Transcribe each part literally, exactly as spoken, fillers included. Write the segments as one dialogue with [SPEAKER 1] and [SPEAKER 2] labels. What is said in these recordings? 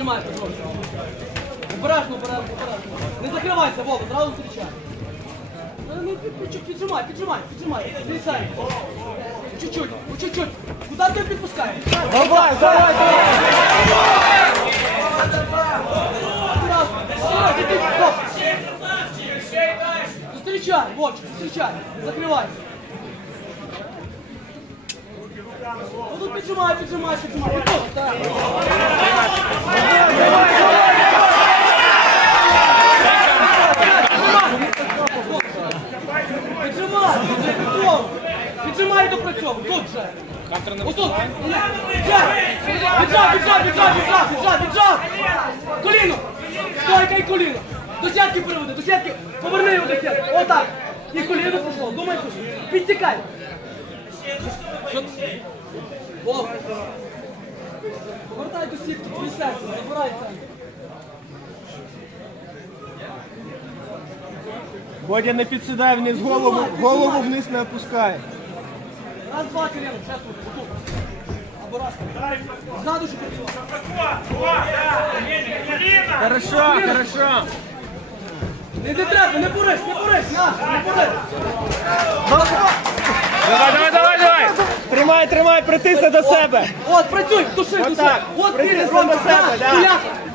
[SPEAKER 1] Тримай, пожалуйста. Обережно, обережно, обережно. Не закривайся, Вова, зразу зустрічай. Ну, піджимай, піджимай, піджимай. Злізай. Чуть-чуть, чуть-чуть. Куди ти підпускаєш?
[SPEAKER 2] Давай, давай,
[SPEAKER 1] Зустрічай, Вовчик, зустрічай. Не закривайся. Ну тут піджимай, піджимай, піджимай. Тут, так. Піджимай, піджимай. Піджимай до працьову, тут же. Ось тут. Піджав, піджав, піджав, піджав, піджав, піджав. Коліно. Стойка і коліно. До сітки приводи, до сітки. Поверни його до сітки. Отак. І коліно пішло. Думай, підтікай. Вов. Повертай до сітки, твій серце, забирай центр.
[SPEAKER 2] Бодя, не підсідай вниз, голову, голову вниз не опускай.
[SPEAKER 1] Раз, два, коліно, ще тут, тут. Або раз. Ззаду, що працював.
[SPEAKER 2] Хорошо, хорошо.
[SPEAKER 1] Не, не треба, не пориш, не пориш, на, не пориш.
[SPEAKER 2] Давай, давай, давай, давай. Тримай, тримай, притисни до себе.
[SPEAKER 1] От, працюй, души, души.
[SPEAKER 2] так,
[SPEAKER 1] От,
[SPEAKER 2] притисни
[SPEAKER 1] піде,
[SPEAKER 2] до
[SPEAKER 1] Рома,
[SPEAKER 2] себе, да.
[SPEAKER 1] Гуляк.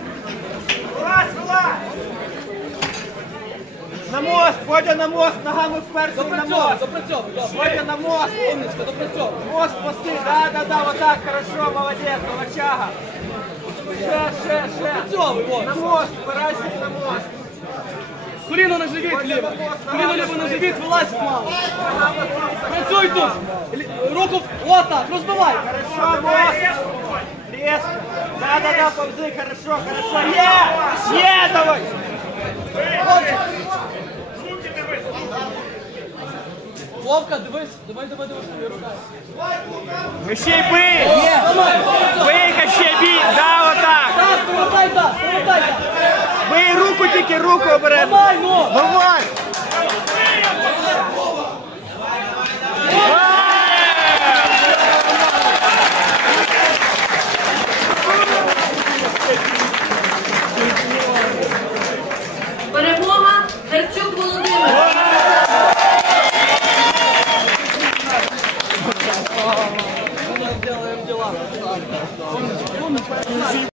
[SPEAKER 2] На мост, Бодя, на мост, ногами вперся і на
[SPEAKER 1] Допрацьовуй,
[SPEAKER 2] мост.
[SPEAKER 1] допрацьовуй, добре.
[SPEAKER 2] Бодя, на мост.
[SPEAKER 1] Умничка, допрацьовуй.
[SPEAKER 2] Мост пости, да, да, да, вот так, хорошо, молодец, молодчага. Ще, ще, ще.
[SPEAKER 1] Допрацьовуй,
[SPEAKER 2] На
[SPEAKER 1] от.
[SPEAKER 2] мост, впирайся на мост.
[SPEAKER 1] Коліно на живіт, ліво. Коліно ліво на живіт, вилазь мало. Працюй тут. Лі- Руку, отак, розбивай.
[SPEAKER 2] Хорошо, мост. Резко. Да, да, да, ползы, хорошо, хорошо. Е, е, давай.
[SPEAKER 1] Вовка, дивись, давай, давай, давай, що рукай.
[SPEAKER 2] Ще й бий.
[SPEAKER 1] Є, давай.
[SPEAKER 2] Бий, ще бій. Да, вот так.
[SPEAKER 1] Так, повертай, так, повертай, так.
[SPEAKER 2] Бий руку, тільки руку обережно.
[SPEAKER 1] Давай, ну.
[SPEAKER 2] Давай.